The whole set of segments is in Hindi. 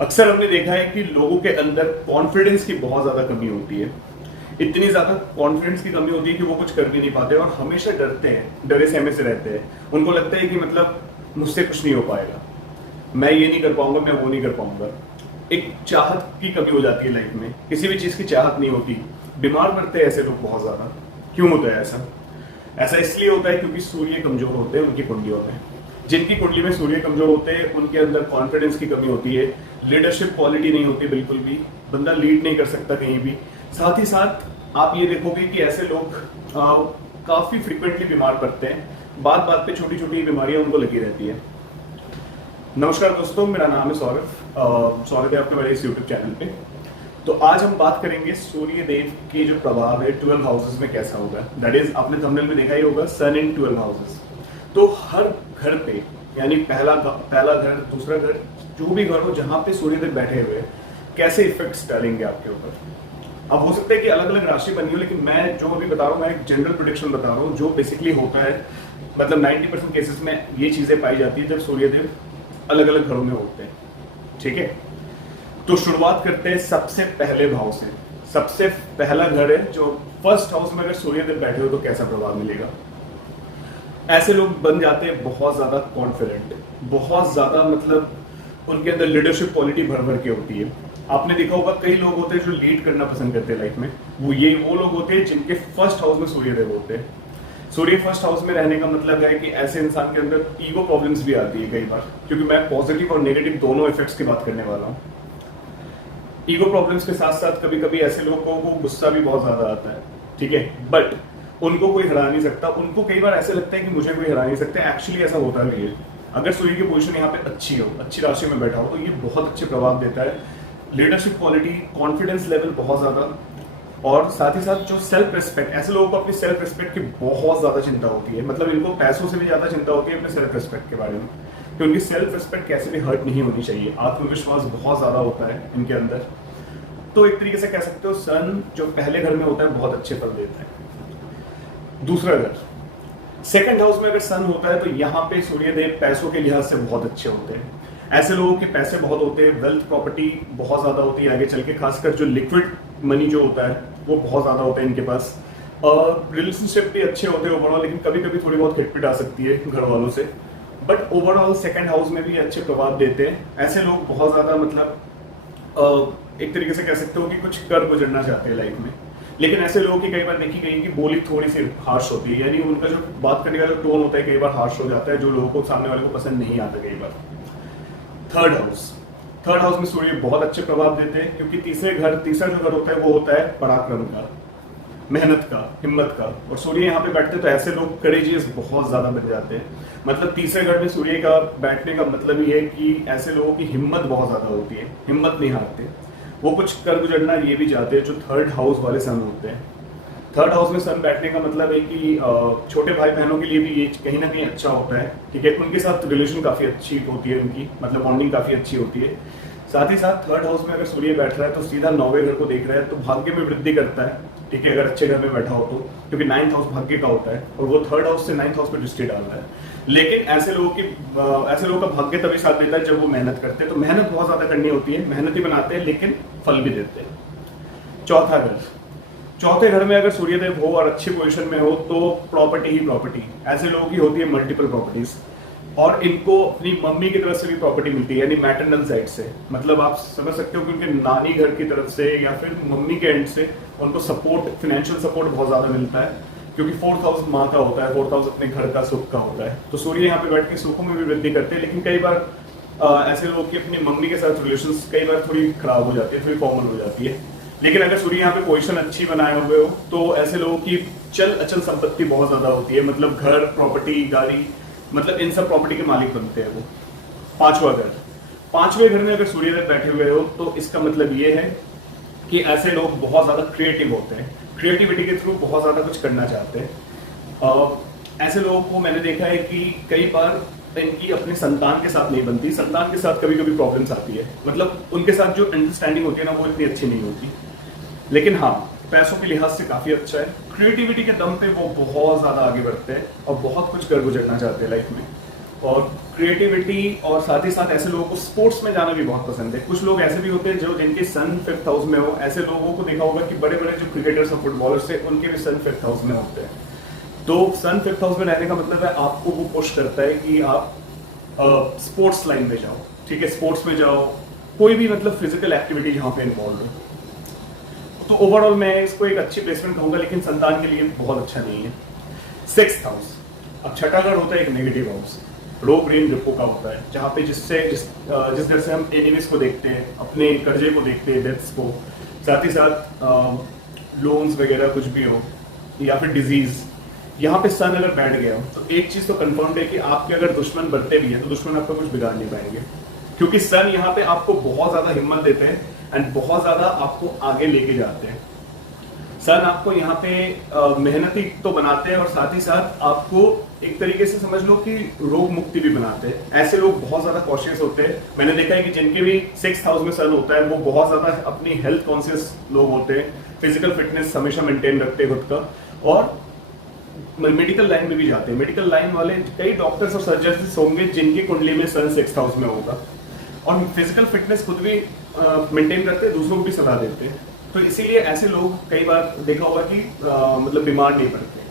अक्सर हमने देखा है कि लोगों के अंदर कॉन्फिडेंस की बहुत ज्यादा कमी होती है। इतनी ज्यादा कॉन्फिडेंस की कमी होती है कि वो कुछ कर भी नहीं पाते और हमेशा डरते हैं, डरे सहमे से रहते हैं। उनको लगता है कि मतलब मुझसे कुछ नहीं हो पाएगा, मैं ये नहीं कर पाऊंगा, मैं वो नहीं कर पाऊंगा। एक चाहत की कमी हो जाती है लाइफ में, किसी भी चीज की चाहत नहीं होती। बीमार पड़ते हैं ऐसे लोग बहुत ज्यादा। क्यों होता है ऐसा? ऐसा इसलिए होता है क्योंकि सूर्य कमजोर होते हैं उनकी कुंडलियों में। जिनकी कुंडली में सूर्य कमजोर होते हैं उनके अंदर कॉन्फिडेंस की कमी होती है, लीडरशिप क्वालिटी नहीं होती बिल्कुल भी, बंदा लीड नहीं कर सकता कहीं भी। साथ ही साथ आप ये देखोगे कि ऐसे लोग काफी फ्रिक्वेंटली बीमार पड़ते हैं। बात बात पे छोटी छोटी बीमारियां उनको लगी रहती है। नमस्कार दोस्तों, मेरा नाम है सौरभ। स्वागत है आपके मेरे इस यूट्यूब चैनल पे। तो आज हम बात करेंगे सूर्य देव के जो प्रभाव है 12 हाउसेस में कैसा होगा। दैट इज, आपने थंबनेल में देखा ही होगा, सन इन 12 हाउसेस। तो हर घर पे, यानी पहला घर, दूसरा घर, जो भी घर हो जहां पे सूर्यदेव बैठे हुए हैं, कैसे इफेक्ट्स डालेंगे आपके ऊपर। अब हो सकता है कि अलग अलग राशि बनी हो, लेकिन मैं जो अभी बता रहा हूँ मैं एक जनरल प्रेडिक्शन बता रहा हूँ जो बेसिकली होता है। मतलब 90% केसेस में ये चीजें पाई जाती है जब सूर्यदेव अलग अलग घरों में होते हैं। ठीक है, तो शुरुआत करते हैं सबसे पहले भाव से। सबसे पहला घर है जो फर्स्ट हाउस में, अगर सूर्यदेव बैठे हो तो कैसा प्रभाव मिलेगा। ऐसे लोग बन जाते हैं बहुत ज्यादा कॉन्फिडेंट, बहुत ज्यादा, मतलब उनके अंदर लीडरशिप क्वालिटी भर भर के होती है। आपने देखा होगा कई लोग होते हैं जो लीड करना पसंद करते हैं लाइफ में। वो लोग होते हैं जिनके फर्स्ट हाउस में सूर्यदेव होते हैं। सूर्य फर्स्ट हाउस में रहने का मतलब है कि ऐसे इंसान के अंदर ईगो प्रॉब्लम्स भी आती है कई बार, क्योंकि मैं पॉजिटिव और नेगेटिव दोनों इफेक्ट्स की बात करने वाला हूँ। ईगो प्रॉब्लम्स के साथ साथ कभी कभी ऐसे लोगों को गुस्सा भी बहुत ज्यादा आता है। ठीक है, बट उनको कोई हरा नहीं सकता। उनको कई बार ऐसे लगता है कि मुझे कोई हरा नहीं सकता। एक्चुअली ऐसा होता नहीं है। अगर सूर्य की पोजीशन यहाँ पे अच्छी हो, अच्छी राशि में बैठा हो, तो ये बहुत अच्छे प्रभाव देता है। लीडरशिप क्वालिटी, कॉन्फिडेंस लेवल बहुत ज्यादा, और साथ ही साथ जो सेल्फ रिस्पेक्ट, ऐसे लोगों को अपनी सेल्फ रिस्पेक्ट की बहुत ज्यादा चिंता होती है। मतलब इनको पैसों से भी ज्यादा चिंता होती है अपने सेल्फ रिस्पेक्ट के बारे में, कि उनकी सेल्फ रिस्पेक्ट कैसे भी हर्ट नहीं होनी चाहिए। आत्मविश्वास बहुत ज्यादा होता है इनके अंदर। तो एक तरीके से कह सकते हो सन जो पहले घर में होता है बहुत अच्छे फल देता है। दूसरा घर, सेकंड हाउस में अगर सन होता है तो यहाँ पे सूर्यदेव पैसों के लिहाज से बहुत अच्छे होते हैं। ऐसे लोगों के पैसे बहुत होते हैं, वेल्थ प्रॉपर्टी बहुत ज्यादा होती है आगे चल के। खासकर जो लिक्विड मनी जो होता है वो बहुत ज्यादा होता है इनके पास। रिलेशनशिप भी अच्छे होते हैं ओवरऑल, लेकिन कभी कभी थोड़ी बहुत खिटपिट आ सकती है घर वालों से। बट ओवरऑल सेकंड हाउस में भी अच्छे प्रभाव देते हैं। ऐसे लोग बहुत ज्यादा, मतलब एक तरीके से कह सकते हो कि कुछ कर गुजरना चाहते हैं लाइफ में। लेकिन ऐसे लोगों की कई बार देखी गई कि बोली थोड़ी सी हार्श होती है, यानी उनका जो बात करने का जो टोन होता है कई बार हार्श हो जाता है, जो लोगों को, सामने वाले को पसंद नहीं आता कई बार। थर्ड हाउस में सूर्य बहुत अच्छे प्रभाव देते हैं, क्योंकि तीसरा जो घर होता है वो होता है पराक्रम का, मेहनत का, हिम्मत का। और सूर्य यहाँ पे बैठते हैं तो ऐसे लोग करेजियस बहुत ज्यादा बन जाते हैं। मतलब तीसरे घर में सूर्य का बैठने का मतलब ये है कि ऐसे लोगों की हिम्मत बहुत ज्यादा होती है, हिम्मत नहीं हारते, वो कुछ कर गुजरना ये भी चाहते हैं। जो थर्ड हाउस वाले सन होते हैं, थर्ड हाउस में सन बैठने का मतलब है कि छोटे भाई बहनों के लिए भी ये कहीं ना कहीं अच्छा होता है। ठीक है, उनके साथ रिलेशन काफी अच्छी होती है उनकी, मतलब बॉन्डिंग काफी अच्छी होती है। साथ ही साथ थर्ड हाउस में अगर सूर्य बैठ रहा है तो सीधा 9वें घर को देख रहा है, तो भाग्य में वृद्धि करता है। ठीक है, अगर अच्छे घर में बैठा हो तो, क्योंकि 9th हाउस भाग्य का होता है और वो थर्ड हाउस से 9th हाउस पर दृष्टि डाल रहा है। लेकिन ऐसे लोगों का भाग्य तभी साथ देता है जब वो मेहनत करते हैं। तो मेहनत बहुत ज्यादा करनी होती है, मेहनती बनाते हैं, लेकिन फल भी देते हैं। चौथे घर में अगर सूर्यदेव हो और अच्छी पोजीशन में हो तो प्रॉपर्टी ही प्रॉपर्टी। ऐसे लोगों की होती है मल्टीपल प्रॉपर्टीज, और इनको अपनी मम्मी की तरफ से भी प्रॉपर्टी मिलती है, यानी मैटरनल साइड से। मतलब आप समझ सकते हो कि उनके नानी घर की तरफ से या फिर मम्मी के एंड से उनको सपोर्ट, फाइनेंशियल सपोर्ट बहुत ज्यादा मिलता है, क्योंकि 4th हाउस माँ का होता है, 4th हाउस अपने घर का, सुख का होता है। तो सूर्य यहाँ पे बैठ के सुखों में भी वृद्धि करते हैं। लेकिन कई बार ऐसे लोगों की अपनी मम्मी के साथ रिलेशंस कई बार थोड़ी खराब हो जाती है, थोड़ी कॉमन हो जाती है। लेकिन अगर सूर्य यहाँ पे पोजीशन अच्छी बनाए हुए हो तो ऐसे लोगों की चल अचल संपत्ति बहुत ज्यादा होती है। मतलब घर, प्रॉपर्टी, गाड़ी, मतलब इन सब प्रॉपर्टी के मालिक बनते हैं वो। पांचवें घर में अगर सूर्यदेव बैठे हुए हो तो इसका मतलब ये है कि ऐसे लोग बहुत ज्यादा क्रिएटिव होते हैं, क्रिएटिविटी के थ्रू बहुत ज्यादा कुछ करना चाहते हैं। ऐसे लोगों को मैंने देखा है कि कई बार इनकी अपने संतान के साथ नहीं बनती, संतान के साथ कभी कभी प्रॉब्लम्स आती है। मतलब उनके साथ जो अंडरस्टैंडिंग होती है ना, वो इतनी अच्छी नहीं होती। लेकिन हाँ, पैसों के लिहाज से काफी अच्छा है। क्रिएटिविटी के दम पे वो बहुत ज्यादा आगे बढ़ते हैं और बहुत कुछ कर गुजरना चाहते हैं लाइफ में। और क्रिएटिविटी, और साथ ही साथ ऐसे लोगों को स्पोर्ट्स में जाना भी बहुत पसंद है। कुछ लोग ऐसे भी होते हैं जो जिनके सन 5th हाउस में हो, ऐसे लोगों को देखा होगा कि बड़े बड़े जो क्रिकेटर्स और फुटबॉलर्स है उनके भी सन 5th हाउस में होते हैं। तो सन 5th हाउस में रहने का मतलब है आपको वो पुश करता है कि आप स्पोर्ट्स लाइन में जाओ, ठीक है, स्पोर्ट्स में जाओ, कोई भी मतलब फिजिकल एक्टिविटी जहाँ पे इन्वॉल्व हो। तो ओवरऑल मैं इसको एक अच्छी प्लेसमेंट कहूंगा, लेकिन संतान के लिए बहुत अच्छा नहीं है। 6th हाउस, अब छठा घर होता है एक नेगेटिव हाउस, रोग ऋण रिपो का होता है, जहाँ पे जिस घर से हम एनिमीज को देखते हैं, अपने कर्जे को देखते हैं, डेथ्स को, साथ ही साथ लोन्स वगैरह कुछ भी हो, या फिर डिजीज, यहाँ पे सन अगर बैठ गया तो एक चीज तो कंफर्म है कि आपके अगर दुश्मन बढ़ते भी हैं तो दुश्मन आपका कुछ बिगाड़ नहीं पाएंगे, क्योंकि सन यहाँ पे आपको बहुत ज्यादा हिम्मत देते हैं एंड बहुत ज्यादा आपको आगे लेके जाते हैं। सन आपको यहाँ पे मेहनती तो बनाते हैं और साथ ही साथ आपको एक तरीके से समझ लो कि रोग मुक्ति भी बनाते हैं। ऐसे लोग बहुत ज्यादा कॉशियस होते हैं, मैंने देखा है कि जिनके भी 6th हाउस में सन होता है वो बहुत ज्यादा अपनी हेल्थ कॉन्शियस लोग होते हैं, फिजिकल फिटनेस हमेशा मेंटेन रखते हैं खुद का, और मेडिकल लाइन में भी जाते हैं। मेडिकल लाइन वाले कई डॉक्टर्स और सर्जन्स होंगे जिनकी कुंडली में सन 6th हाउस में होगा, और फिजिकल फिटनेस खुद भी मेंटेन करते हैं, दूसरों को भी सलाह देते हैं। तो इसीलिए ऐसे लोग कई बार देखा होगा कि मतलब बीमार नहीं पड़ते।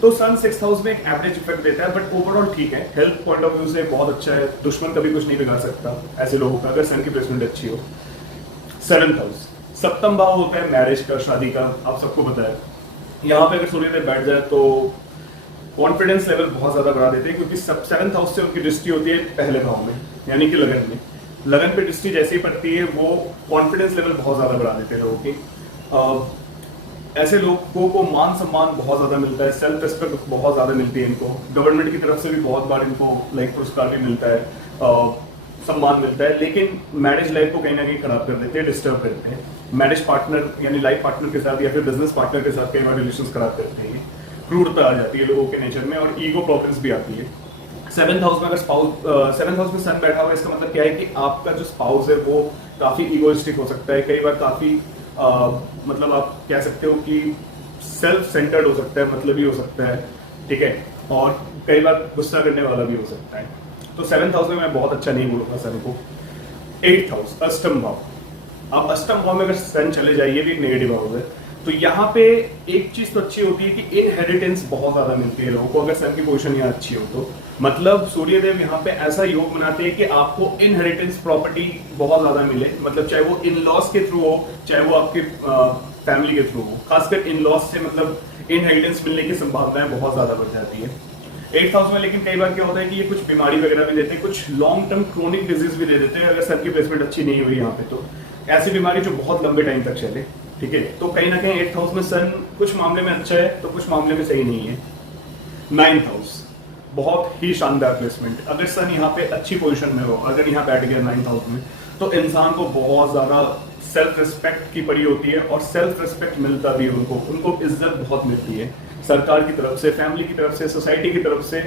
तो सन 6th हाउस में एक एवरेज इफेक्ट देता है, बट ओवरऑल ठीक है, हेल्थ पॉइंट ऑफ व्यू से बहुत अच्छा है, दुश्मन कभी कुछ नहीं बिगाड़ सकता ऐसे लोगों का, अगर सन की प्लेसमेंट अच्छी हो। 7th हाउस, सप्तम भाव होता है मैरिज का, शादी का, आप सबको पता है। यहाँ पे अगर सूर्यदेव बैठ जाए तो कॉन्फिडेंस लेवल बहुत ज्यादा बढ़ा देते हैं, क्योंकि 7th हाउस से उनकी दृष्टि होती है पहले भाव में, यानी कि लगन में। लगन पे दृष्टि जैसे ही पड़ती है वो कॉन्फिडेंस लेवल बहुत ज्यादा बढ़ा देते हैं लोगों की। ऐसे लोगों को मान सम्मान बहुत ज्यादा मिलता है, सेल्फ रिस्पेक्ट बहुत ज्यादा मिलती है इनको, गवर्नमेंट की तरफ से भी बहुत बार इनको पुरस्कार भी मिलता है, सम्मान मिलता है। लेकिन मैरिज लाइफ को कहीं ना कहीं खराब कर देते हैं, डिस्टर्ब करते हैं। मैरिज पार्टनर यानी लाइफ पार्टनर के साथ या फिर बिजनेस पार्टनर के साथ कई बार रिलेशन खराब करते हैं, क्रूरता आ जाती है लोगों के नेचर में, और ईगो प्रॉब्लम्स भी आती है। 7th हाउस में अगर सेवंथ हाउस में सन बैठा हुआ है, इसका मतलब क्या है कि आपका जो स्पाउस है वो काफी इगोइस्टिक हो सकता है, कई बार काफी मतलब आप कह सकते हो कि सेल्फ सेंटर्ड हो सकता है, मतलब ही हो सकता है, ठीक है, और कई बार गुस्सा करने वाला भी हो सकता है। तो 7th हाउस में मैं बहुत अच्छा नहीं बोलूंगा सन को। 8th हाउस, अष्टम भाव। अब अष्टम भाव में अगर सन चले जाए, ये भी एक नेगेटिव हाउस है, तो यहाँ पे एक चीज तो अच्छी होती है कि इनहेरिटेंस बहुत ज्यादा मिलती है लोगों को, अगर सन की पोजीशन यहाँ अच्छी हो तो। मतलब सूर्यदेव यहाँ पे ऐसा योग बनाते हैं कि आपको इनहेरिटेंस प्रॉपर्टी बहुत ज्यादा मिले, मतलब चाहे वो इन लॉस के थ्रू हो, चाहे वो आपके फैमिली के थ्रू हो, खासकर इन लॉस से मतलब इनहेरिटेंस मिलने की संभावनाएं बहुत ज्यादा बढ़ जाती है। 8th हाउस में लेकिन कई बार क्या होता है कि ये कुछ बीमारी वगैरह भी देते हैं, कुछ लॉन्ग टर्म क्रोनिक डिजीज भी दे देते हैं, अगर सन की प्लेसमेंट अच्छी नहीं हुई यहाँ पे तो, ऐसी बीमारी जो बहुत लंबे टाइम तक चले, ठीक है। तो कहीं ना कहीं 8th हाउस में सन कुछ मामले में अच्छा है तो कुछ मामले में सही नहीं है। 9th हाउस, बहुत ही शानदार प्लेसमेंट, अगर सन यहाँ पे अच्छी पोजीशन में हो, अगर यहाँ बैठ गया 9th हाउस में, तो इंसान को बहुत ज्यादा सेल्फ रिस्पेक्ट की पड़ी होती है, और सेल्फ रिस्पेक्ट मिलता भी है उनको इज्जत बहुत मिलती है सरकार की तरफ से, फैमिली की तरफ से, सोसाइटी की तरफ से।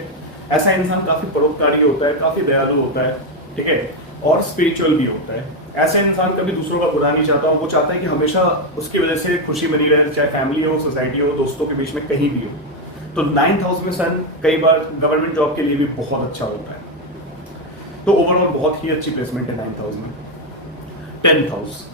ऐसा इंसान काफी परोपकारी होता है, काफी दयालु होता है, ठीक है, और स्पिरिचुअल भी होता है। ऐसा इंसान कभी दूसरों का बुरा नहीं चाहता, वो चाहता है कि हमेशा उसकी वजह से खुशी बनी रहे, चाहे फैमिली हो, सोसाइटी हो, दोस्तों के बीच में कहीं भी हो। तो 9th हाउस में सन कई बार गवर्नमेंट जॉब के लिए भी बहुत अच्छा होता है। तो ओवरऑल बहुत ही अच्छी प्लेसमेंट है 9th हाउस में। 10th हाउस,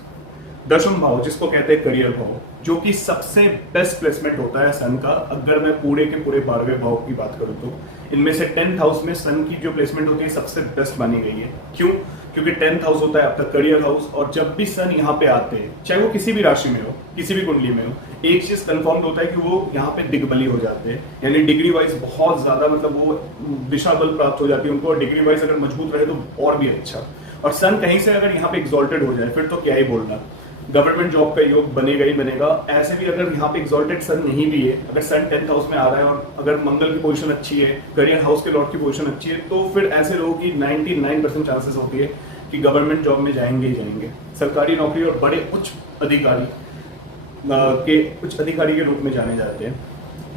दशम भाव, जिसको कहते हैं करियर भाव, जो कि सबसे बेस्ट प्लेसमेंट होता है सन का, अगर मैं पूरे के पूरे 12वें भाव की बात करूं तो। इनमें से 10th हाउस में सन की जो प्लेसमेंट होती है सबसे बेस्ट मानी गई है। क्यों? क्योंकि 10th हाउस होता है आपका करियर हाउस, और जब भी सन यहाँ पे आते हैं, चाहे वो किसी भी राशि में हो, किसी भी कुंडली में हो, एक चीज कंफर्म होता है कि वो यहाँ पे दिग्बली हो जाते हैं, यानी डिग्री वाइज बहुत ज्यादा, मतलब वो दिशा बल प्राप्त हो जाती है उनको, और डिग्री वाइज अगर मजबूत रहे तो और भी अच्छा। और सन कहीं से अगर यहाँ पे एक्सॉल्टेड हो जाए फिर तो क्या ही बोलना, गवर्नमेंट जॉब का योग बनेगा ही बनेगा। ऐसे भी अगर यहाँ पे एक्सॉल्टेड सन नहीं भी है, अगर सन 10th हाउस में आ रहा है और अगर मंगल की पोजीशन अच्छी है, करियर हाउस के लॉर्ड की पोजीशन अच्छी है, तो फिर ऐसे लोगों की 99% चांसेस होती है कि गवर्नमेंट जॉब में जाएंगे ही जाएंगे, सरकारी नौकरी और बड़े उच्च अधिकारी के रूप में जाने जाते हैं।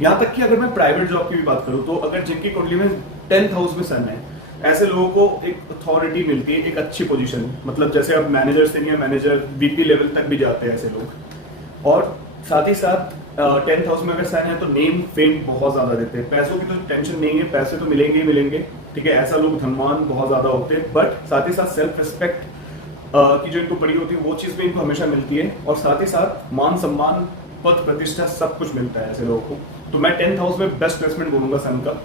यहाँ तक कि अगर मैं प्राइवेट जॉब की भी बात करूँ तो अगर जिनकी कुंडली में 10th हाउस में सन है, ऐसे लोगों को एक अथॉरिटी मिलती है, एक अच्छी पोजीशन, मतलब जैसे अब manager, senior manager, VP level तक भी जाते हैं ऐसे लोग। और साथ ही साथ 10th हाउस में अगर सन है तो नेम फेम बहुत ज्यादा देते हैं, पैसों की तो टेंशन नहीं है, पैसे तो मिलेंगे ही मिलेंगे, ठीक है, ऐसा लोग धनवान बहुत ज्यादा होते हैं, बट साथ ही साथ सेल्फ रिस्पेक्ट की जो इनको पड़ी होती है वो चीज भी इनको हमेशा मिलती है, और साथ ही साथ मान सम्मान, पद प्रतिष्ठा सब कुछ मिलता है ऐसे लोगों को। तो मैं 10th हाउस में बेस्ट प्लेसमेंट बोलूंगा सन का।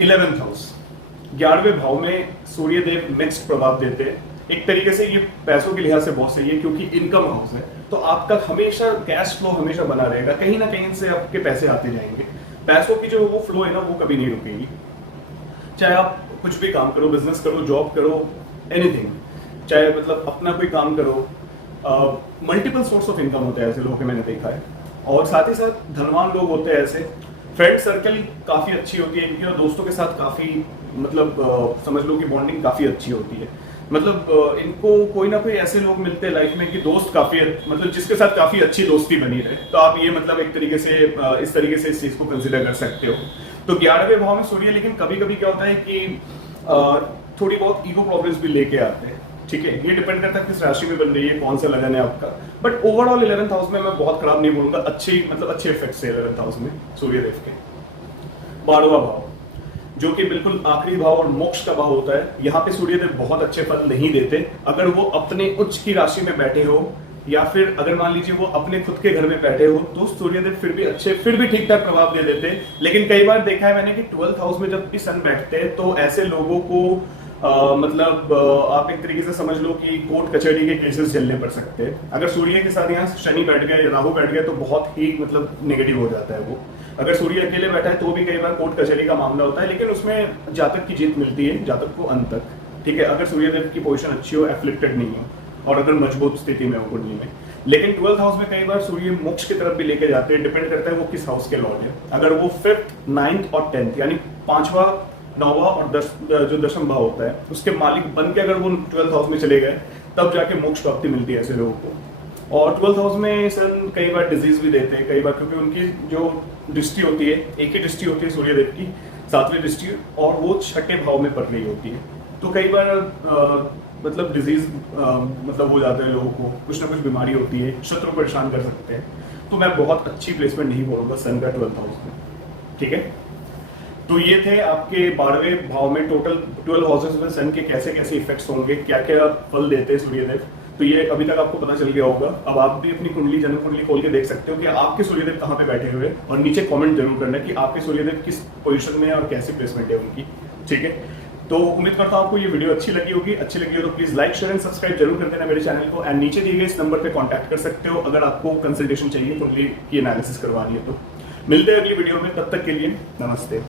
11th हाउस 11वें भाव में सूर्य देव मिक्स्ड प्रभाव देते हैं। एक तरीके से ये पैसों के लिहाज से बहुत सही है, क्योंकि इनकम हाउस है, तो आपका हमेशा कैश फ्लो हमेशा बना रहेगा, कहीं ना कहीं से आपके पैसे आते जाएंगे। पैसों की जो वो फ्लो है ना वो कभी नहीं रुकेगी, चाहे आप कुछ भी काम करो, बिजनेस करो, जॉब करो, एनीथिंग, चाहे मतलब अपना कोई काम करो, मल्टीपल सोर्स ऑफ इनकम होते हैं ऐसे लोगों के, मैंने देखा है। और साथ ही साथ धनवान लोग होते हैं ऐसे, फ्रेंड सर्कल काफी अच्छी होती है इनकी, और दोस्तों के साथ काफी मतलब समझ लो कि बॉन्डिंग काफी अच्छी होती है। मतलब इनको कोई ना कोई ऐसे लोग मिलते हैं लाइफ में कि दोस्त काफी मतलब जिसके साथ काफी अच्छी दोस्ती बनी रहे, तो आप ये मतलब एक तरीके से इस तरीके से इस चीज को कंसिडर कर सकते हो। तो 11वें भाव में सूर्य, लेकिन कभी कभी क्या होता है कि थोड़ी बहुत ईगो प्रॉब्लम्स भी लेके आते हैं, ठीक है, ये डिपेंड करता है किस राशि में बन रही है, कौन सा लगन है आपका। बट ओवरऑल 11th हाउस में मैं बहुत खराब नहीं बोलूंगा, अच्छे मतलब अच्छे इफेक्ट्स है 11th हाउस में सूर्यदेव के। 12वां भाव जो कि बिल्कुल आखिरी भाव और मोक्ष का भाव होता है, यहाँ पे सूर्यदेव बहुत अच्छे फल नहीं देते। अगर वो अपने उच्च की राशि में बैठे हो, या फिर अगर मान लीजिए वो अपने खुद के घर में बैठे हो, तो सूर्यदेव फिर भी ठीक ठाक प्रभाव दे देते हैं। लेकिन कई बार देखा है मैंने कि 12th हाउस में जब भी सन बैठते हैं तो ऐसे लोगों को मतलब आप एक तरीके से समझ लो कि कोर्ट कचहरी के केसेस झेलने पड़ सकते हैं। अगर सूर्य के साथ यहाँ शनि बैठ गया या राहु बैठ गया तो बहुत ही मतलब नेगेटिव हो जाता है वो। अगर सूर्य अकेले बैठा है तो भी कई बार कोर्ट कचहरी का मामला होता है, लेकिन उसमें जातक की जीत मिलती है, जातक को अंत तक, ठीक है, अगर सूर्यदेव की पोजीशन अच्छी हो, एफ्लिक्टेड नहीं हो, और अगर मजबूत स्थिति में हो कुंडली में। लेकिन 12th हाउस में कई बार सूर्य मोक्ष की तरफ भी लेके जाते हैं, डिपेंड करता है वो किस हाउस के लॉर्ड है। अगर वो 5th, 9th और 10th यानी 5वां, 9वां और 10 जो 10वां भाव होता है उसके मालिक बन के अगर वो 12th हाउस में चले गए, तब जाके मोक्ष प्राप्ति मिलती है ऐसे लोगों को। और 12th हाउस में सन कई बार डिजीज भी देते हैं, कई बार, क्योंकि उनकी जो दृष्टि होती है, एक ही दृष्टि होती है सूर्यदेव की, 7वीं दृष्टि, और वो 6ठे भाव में पड़ रही होती है। तो कई बार मतलब डिजीज मतलब हो जाता है लोगों को, कुछ ना कुछ बीमारी होती है, शत्रु परेशान कर सकते हैं। तो मैं बहुत अच्छी प्लेसमेंट नहीं बोलूंगा सन का 12th हाउस में, ठीक है। तो ये थे आपके 12वें भाव में टोटल 12 हाउसेस में सन के कैसे कैसे इफेक्ट्स होंगे, क्या क्या फल देते हैं सूर्यदेव। तो ये अभी तक आपको पता चल गया होगा। अब आप भी अपनी कुंडली, जन्म कुंडली खोल के देख सकते हो कि आपके सूर्यदेव कहाँ पे बैठे हुए, और नीचे कमेंट जरूर करना कि आपके सूर्यदेव किस पोजीशन में है और कैसी प्लेसमेंट है उनकी, ठीक है। तो उम्मीद करता हूं आपको ये वीडियो अच्छी लगी होगी। अच्छी लगी हो तो please like, share and subscribe जरूर कर देना मेरे चैनल को, एंड नीचे दिए गए इस नंबर पे कांटेक्ट कर सकते हो अगर आपको कंसल्टेशन चाहिए, कुंडली की एनालिसिस करवानी है तो। मिलते हैं अगली वीडियो में, तब तक के लिए नमस्ते।